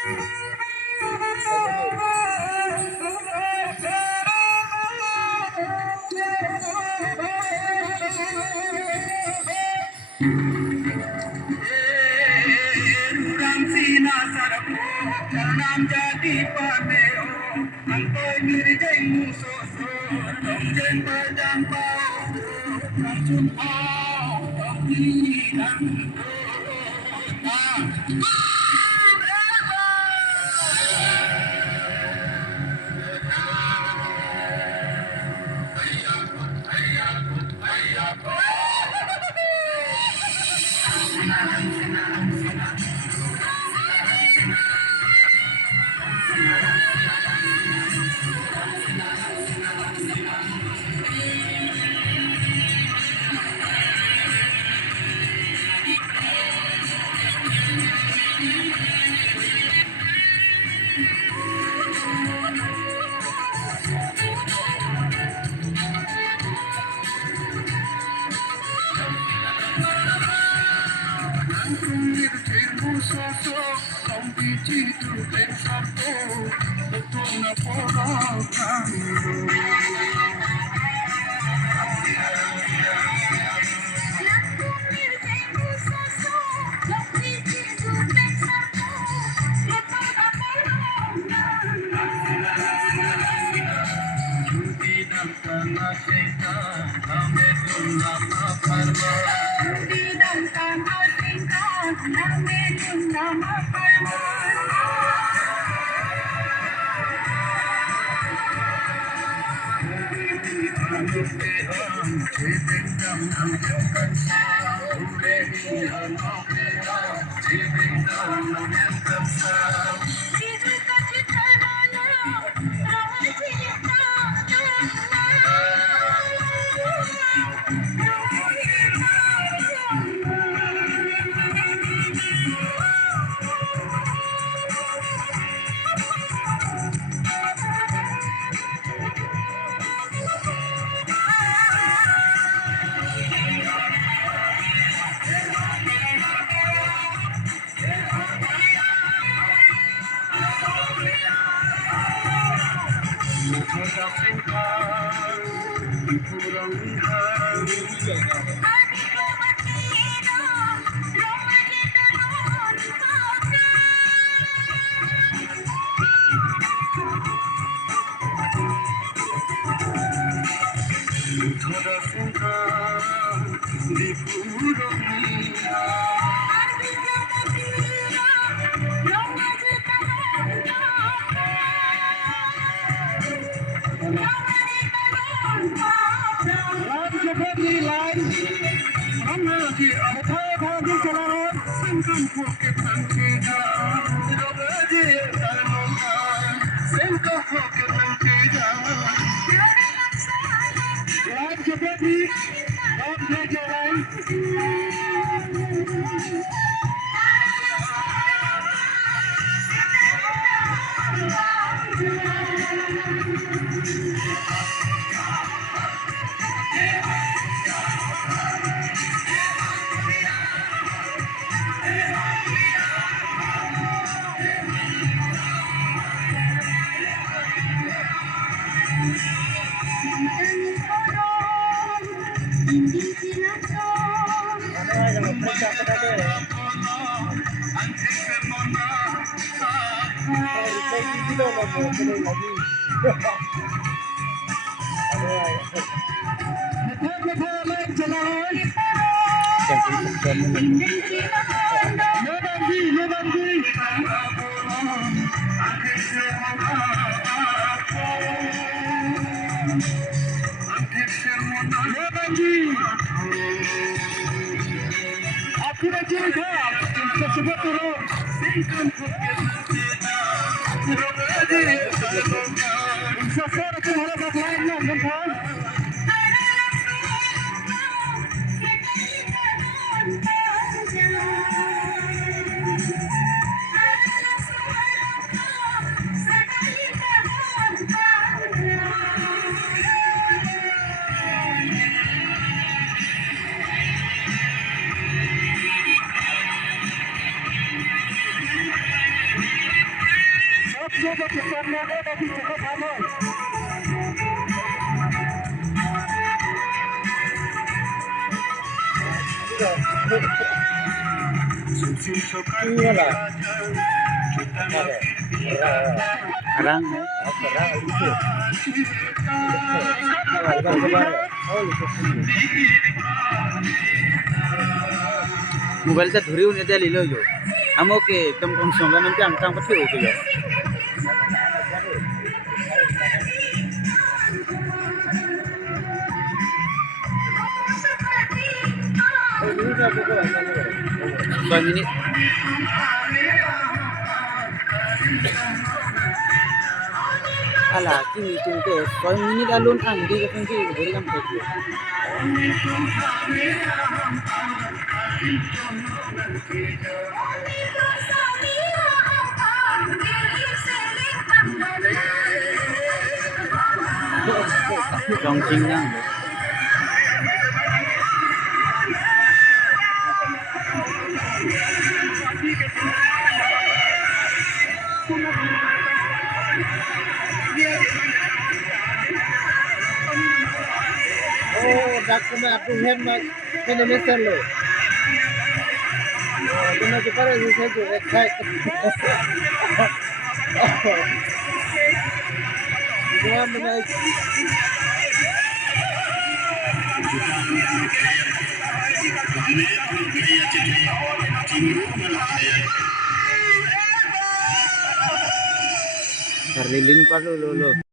Nam jadi paneo, angkoi mirjai musoso, dongjen padang pao, langsung pao, panggilan mirjai musoso, kompiti tu pensato, betul na porang susi sokati raja kita Arang है mobile से धुरी उन्हें दे लो जो हम okay एकदम कम समय में हम काम करते हो जो minit ala kini tungke 6 minit alun ang di ka tungke dari kam thek trong chinh nang Doctor में आपको हेड में मैंने मिसल लो तो मैं तो पहले ही से जो रखा है जो मैं terlilin pa lo